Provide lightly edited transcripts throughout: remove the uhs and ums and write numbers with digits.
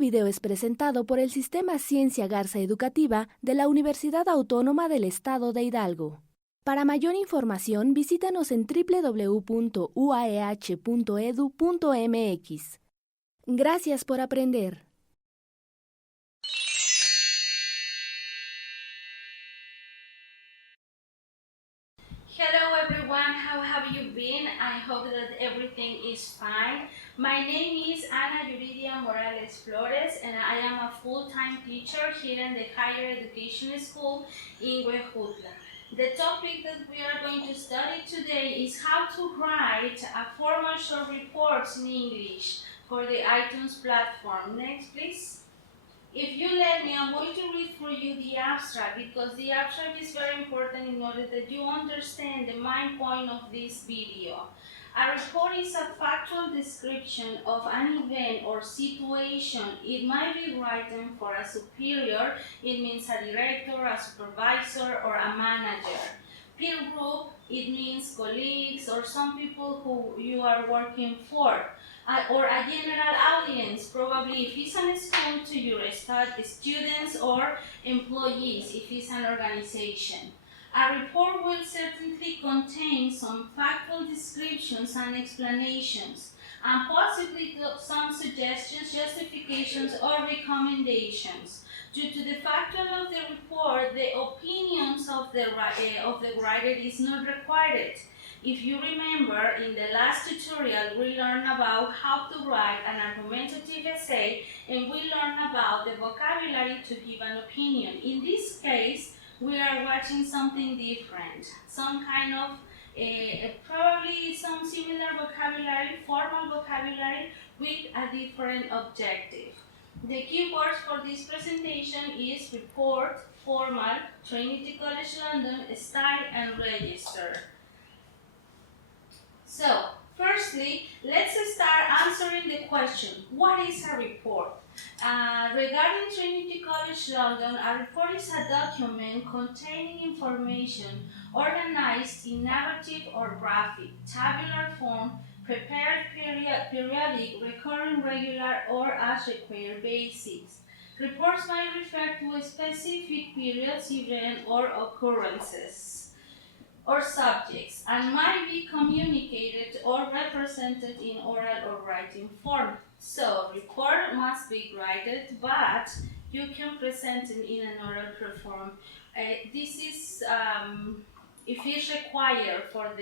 video es presentado por el Sistema Ciencia Garza Educativa de la Universidad Autónoma del Estado de Hidalgo. Para mayor información, visítanos en www.uaeh.edu.mx. Gracias por aprender. Hello everyone, how have you been? I hope that everything is fine. My name is Ana Yuridia Morales Flores and I am a full-time teacher here in the Higher Education School in Huejutla. The topic that we are going to study today is how to write a formal short report in English for the iTunes platform. Next please. If you let me, I'm going to read for you the abstract because the abstract is very important in order that you understand the main point of this video. A report is a factual description of an event or situation. It might be written for a superior, it means a director, a supervisor, or a manager. Peer group, it means colleagues or some people who you are working for. Or a general audience, probably if it's a school to your students or employees, if it's an organization. A report will certainly contain some factual descriptions and explanations, and possibly some suggestions, justifications, or recommendations. Due to the factual of the report, the opinions of the writer is not required. If you remember, in the last tutorial, we learned about how to write an argumentative essay, and we learned about the vocabulary to give an opinion. In this case, we are watching something different, some kind of, probably some similar vocabulary, formal vocabulary, with a different objective. The keywords for this presentation is report, formal, Trinity College London, style, and register. So, firstly, let's start answering the question, what is a report? Regarding Trinity College London, a report is a document containing information organized in narrative or graphic, tabular form, prepared periodic, recurring, regular, or as required basis. Reports might refer to specific periods, events, or occurrences or subjects, and might be communicated or represented in oral or writing form. So, report must be graded, but you can present it in an oral form. This is if it's required for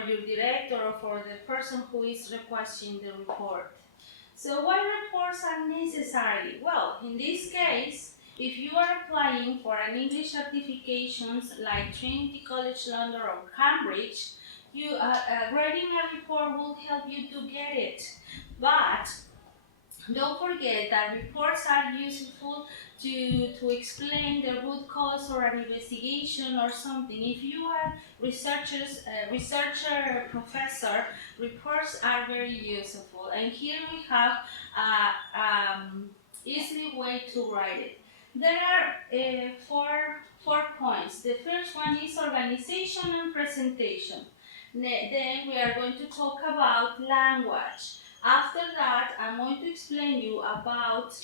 your director or for the person who is requesting the report. So, why reports are necessary? Well, in this case, if you are applying for an English certifications like Trinity College London or Cambridge, writing a report will help you to get it. But don't forget that reports are useful to explain the root cause or an investigation or something. If you are researcher, professor, reports are very useful. And here we have an easy way to write it. There are four points. The first one is organization and presentation. Then we are going to talk about language. After that, I'm going to explain you about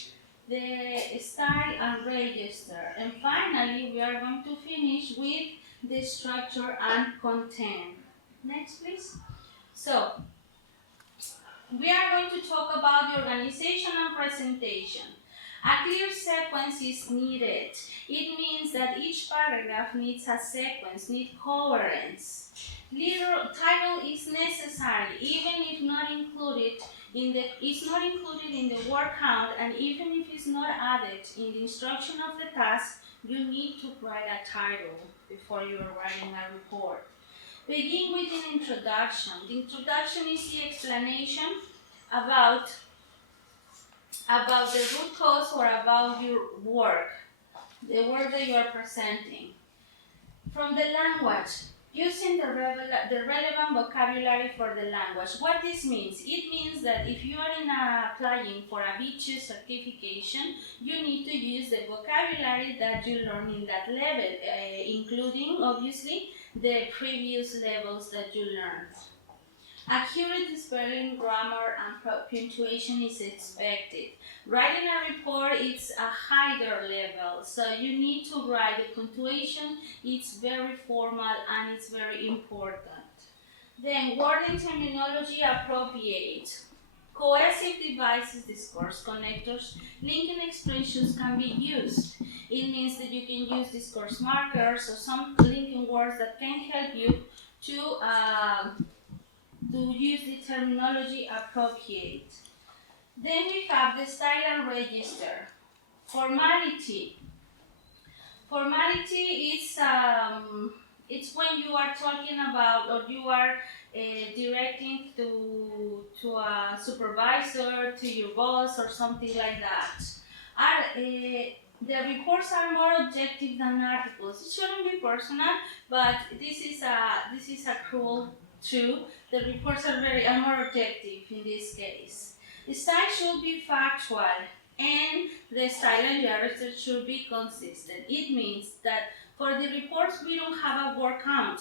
the style and register. And finally, we are going to finish with the structure and content. Next, please. So, we are going to talk about the organization and presentation. A clear sequence is needed. It means that each paragraph needs a sequence, needs coherence. Title is necessary, even if not included in the word count, and even if it's not added in the instruction of the task, you need to write a title before you are writing a report. Begin with an introduction. The introduction is the explanation about the root cause or about your work, the work that you are presenting. From the language, using the relevant vocabulary for the language. What this means? It means that if you are applying for a B2 certification, you need to use the vocabulary that you learn in that level, including, obviously, the previous levels that you learned. Accurate spelling, grammar, and punctuation is expected. Writing a report is a higher level, so you need to write the punctuation. It's very formal and it's very important. Then, wording terminology appropriate. Cohesive devices, discourse connectors, linking expressions can be used. It means that you can use discourse markers or some linking words that can help you to use the terminology appropriate. Then we have the style and register. Formality. Formality is it's when you are talking about or you are directing to a supervisor, to your boss, or something like that. The reports are more objective than articles. It shouldn't be personal, but this is a cruel truth. The reports are more objective in this case. The style should be factual, and the style and register should be consistent. It means that for the reports we don't have a word count.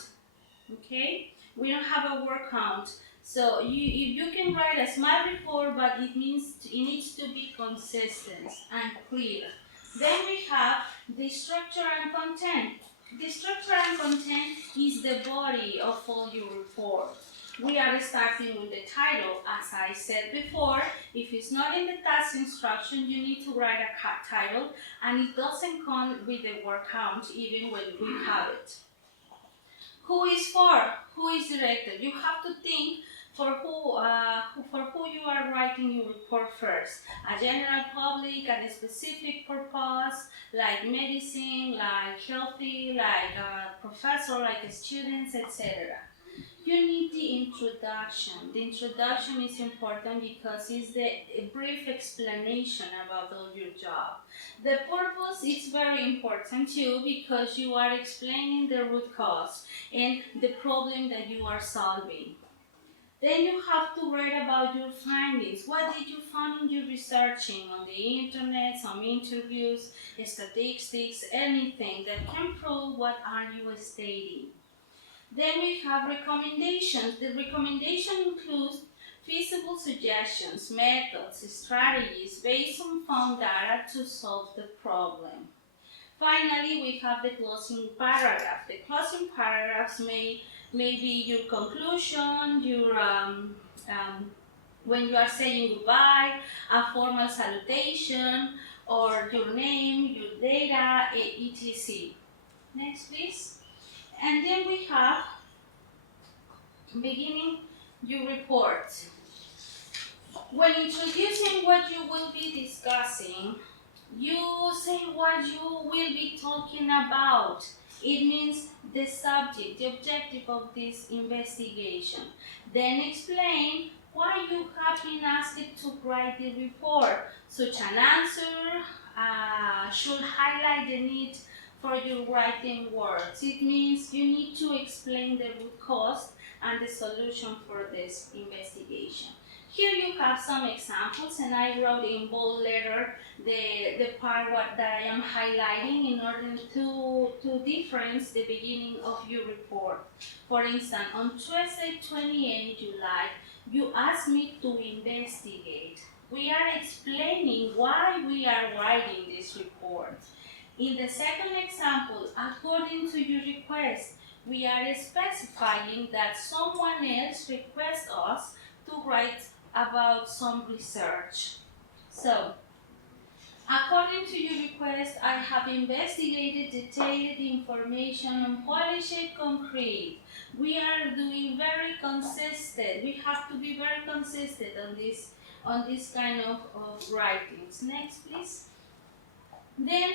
Okay, we don't have a word count. So if you can write a small report, but it needs to be consistent and clear. Then we have the structure and content. The structure and content is the body of all your report. We are starting with the title. As I said before, if it's not in the task instruction, you need to write a title, and it doesn't come with the word count even when we have it. Who is for? Who is directed? You have to think for who you are writing your report first. A general public, a specific purpose, like medicine, like healthy, like a professor, like students, etc. You need the introduction. The introduction is important because it's a brief explanation about all your job. The purpose is very important too because you are explaining the root cause and the problem that you are solving. Then you have to write about your findings. What did you find in your researching on the internet, some interviews, statistics, anything that can prove what are you stating. Then we have recommendations. The recommendation includes feasible suggestions, methods, strategies based on found data to solve the problem. Finally, we have the closing paragraph. The closing paragraphs may be your conclusion, your when you are saying goodbye, a formal salutation, or your name, your data, etc. Next, please. And then we have beginning your report. When introducing what you will be discussing, you say what you will be talking about. It means the subject, the objective of this investigation. Then explain why you have been asked to write the report. Such an answer should highlight the need for your writing words. It means you need to explain the root cause and the solution for this investigation. Here you have some examples, and I wrote in bold letter the part that I am highlighting in order to difference the beginning of your report. For instance, on Tuesday, 28 July, you asked me to investigate. We are explaining why we are writing this report. In the second example, according to your request, we are specifying that someone else requests us to write about some research. So, according to your request, I have investigated detailed information on polished concrete. We are doing very consistent. We have to be very consistent on this kind of writings. Next, please. Then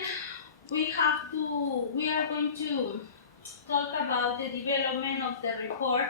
we are going to talk about the development of the report.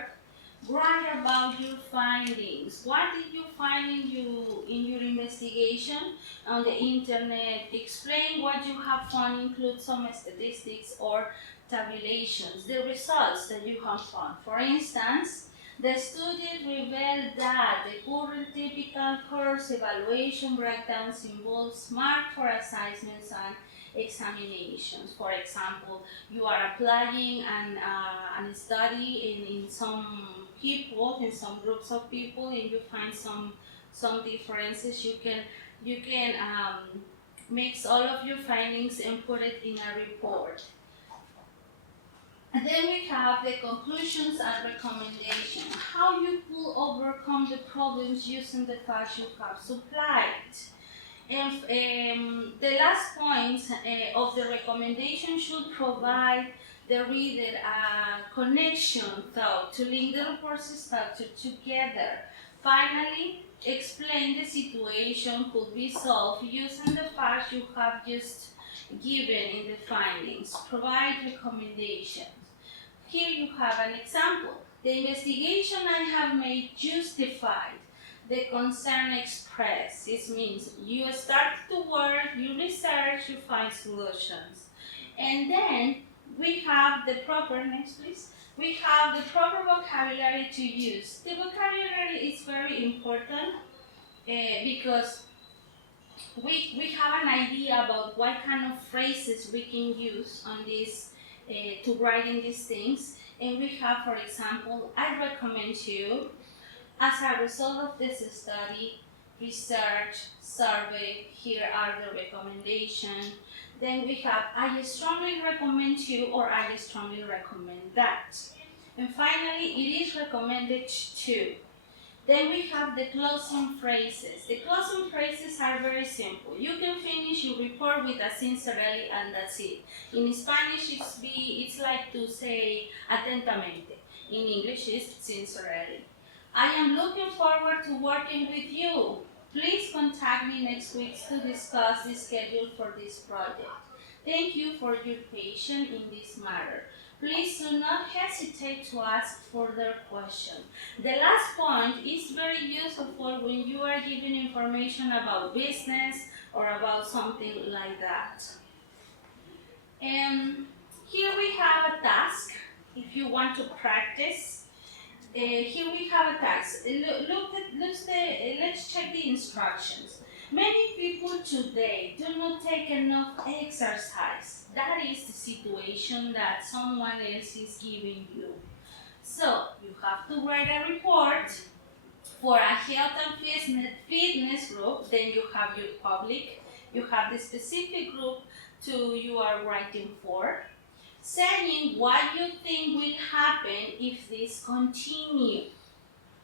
Write about your findings. What did you find in your investigation on the internet? Explain what you have found, include some statistics or tabulations, the results that you have found. For instance, the study revealed that the current typical course evaluation breakdowns involves mark for assignments and examinations. For example, you are applying and study in some people, in some groups of people, and you find some differences, you can mix all of your findings and put it in a report. And then we have the conclusions and recommendations. How you could overcome the problems using the facts you have supplied. And the last point of the recommendation should provide the reader a connection thought to link the report structure together. Finally, explain the situation could be solved using the facts you have just given in the findings. Provide recommendations. Here you have an example. The investigation I have made justified the concern expressed. It means you start to work, you research, you find solutions. And then we have the proper, next please, we have the proper vocabulary to use. The vocabulary is very important because we have an idea about what kind of phrases we can use on this to write in these things. And we have, for example, I recommend you, as a result of this study, research, survey, here are the recommendations. Then we have, I strongly recommend you, or I strongly recommend that. And finally, it is recommended to. Then we have the closing phrases. The closing phrases are very simple. You can finish your report with a sincerely and that's it. In Spanish, it's like to say atentamente. In English, it's sincerely. I am looking forward to working with you. Please contact me next week to discuss the schedule for this project. Thank you for your patience in this matter. Please do not hesitate to ask further questions. The last point is very useful when you are giving information about business or about something like that. Here we have a task if you want to practice. Here we have a task. Let's check the instructions. Many people today do not take enough exercise. That is the situation that someone else is giving you. So you have to write a report for a health and fitness group. Then you have your public. You have the specific group you are writing for, saying what you think will happen if this continues.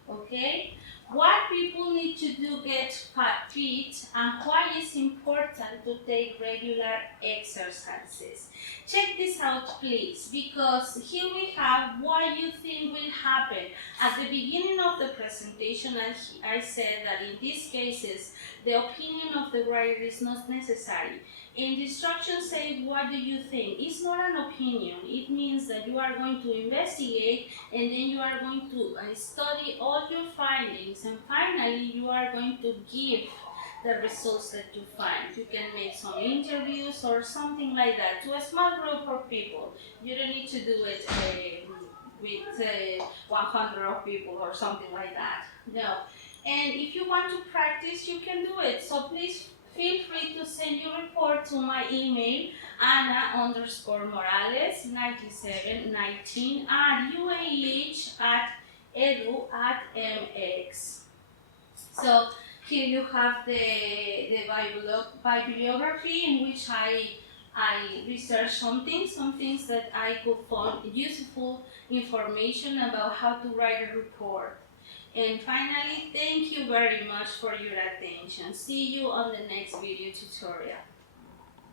Okay? What people need to do get fit and why it's important to take regular exercises. Check this out please, because here we have what you think will happen. At the beginning of the presentation I said that in these cases the opinion of the writer is not necessary. And the instructions say, what do you think? It's not an opinion. It means that you are going to investigate and then you are going to study all your findings, and finally you are going to give the results that you find. You can make some interviews or something like that to a small group of people. You don't need to do it with 100 of people or something like that. No. And if you want to practice, you can do it. So please feel free to send your report to my email, Ana_Morales9719 at UAEH@edu@mx. So here you have the bibliography in which I researched some things that I could find useful information about how to write a report. And finally, thank you very much for your attention. See you on the next video tutorial.